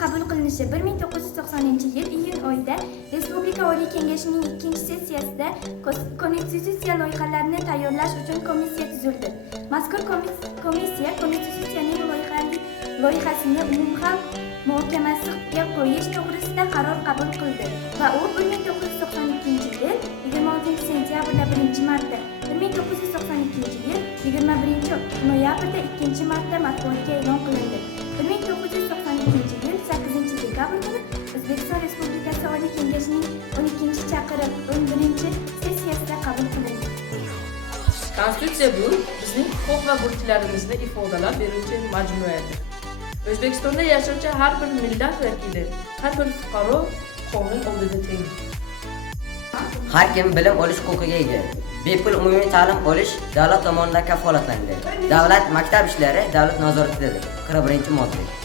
qabul qilinishi 1990-yil iyun oyida Respublika Oliy Kengashining 2-sessiyasida konstitutsiya loyihalarini tayyorlash uchun komissiya tuzildi. Mazkur komissiya konstitutsiyaning loyihasini umumxalq muhokamasiga qo'yish to'g'risida qaror qabul qildi va u 1992-yil 26-sentyabrda 1-marta, 1992-yil 21-noyabrda 2-marta matbuotga e'lon qilindi. 1992-yil 8-dekabr kuni O'zbekiston Respublikasi Oliy Kengashining 12-chaqiriq 11-sessiyasida qabul qilindi. Konstitutsiya bu bizning huquq va burchlarimizni ifodalab beruvchi majmuadir. O'zbekistonda yashovchi har bir millat vakili, har bir fuqaro qonun oldida teng. Har kim bilim olish huquqiga ega. Bepul umumiy ta'lim olish davlat tomonidan kafolatlanadi. Davlat maktab ishlari davlat nazoratidadir. 41-modda.